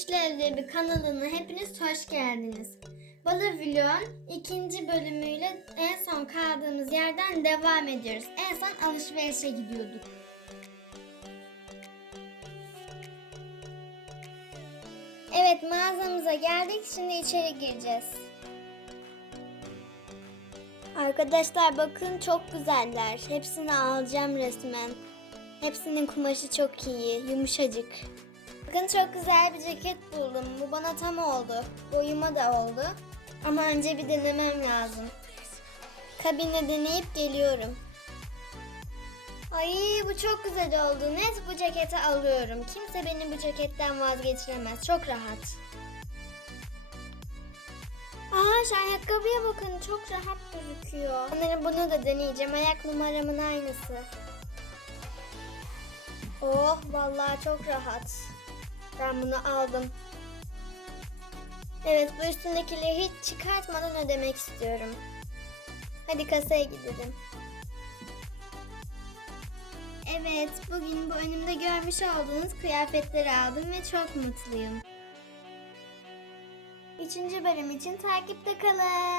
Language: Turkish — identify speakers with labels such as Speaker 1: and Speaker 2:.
Speaker 1: Güçlü Evleri kanalına hepiniz hoş geldiniz. Balı Vlog'un ikinci bölümüyle en son kaldığımız yerden devam ediyoruz. En son alışverişe gidiyorduk. Evet mağazamıza geldik. Şimdi içeri gireceğiz. Arkadaşlar bakın çok güzeller. Hepsini alacağım resmen. Hepsinin kumaşı çok iyi, yumuşacık. Bakın çok güzel bir ceket buldum. Bu bana tam oldu. Boyuma da oldu. Ama önce bir denemem lazım. Kabine deneyip geliyorum. Ay bu çok güzel oldu. Net bu ceketi alıyorum. Kimse beni bu ceketten vazgeçiremez. Çok rahat. Aa şu ayakkabıya bakın. Çok rahat gözüküyor. Sanırım bunu da deneyeceğim. Ayak numaramın aynısı. Oh vallahi çok rahat. Ben bunu aldım. Evet bu üstündekileri hiç çıkartmadan ödemek istiyorum. Hadi kasaya gidelim. Evet bugün bu önümde görmüş olduğunuz kıyafetleri aldım ve çok mutluyum. Üçüncü bölüm için takipte kalın.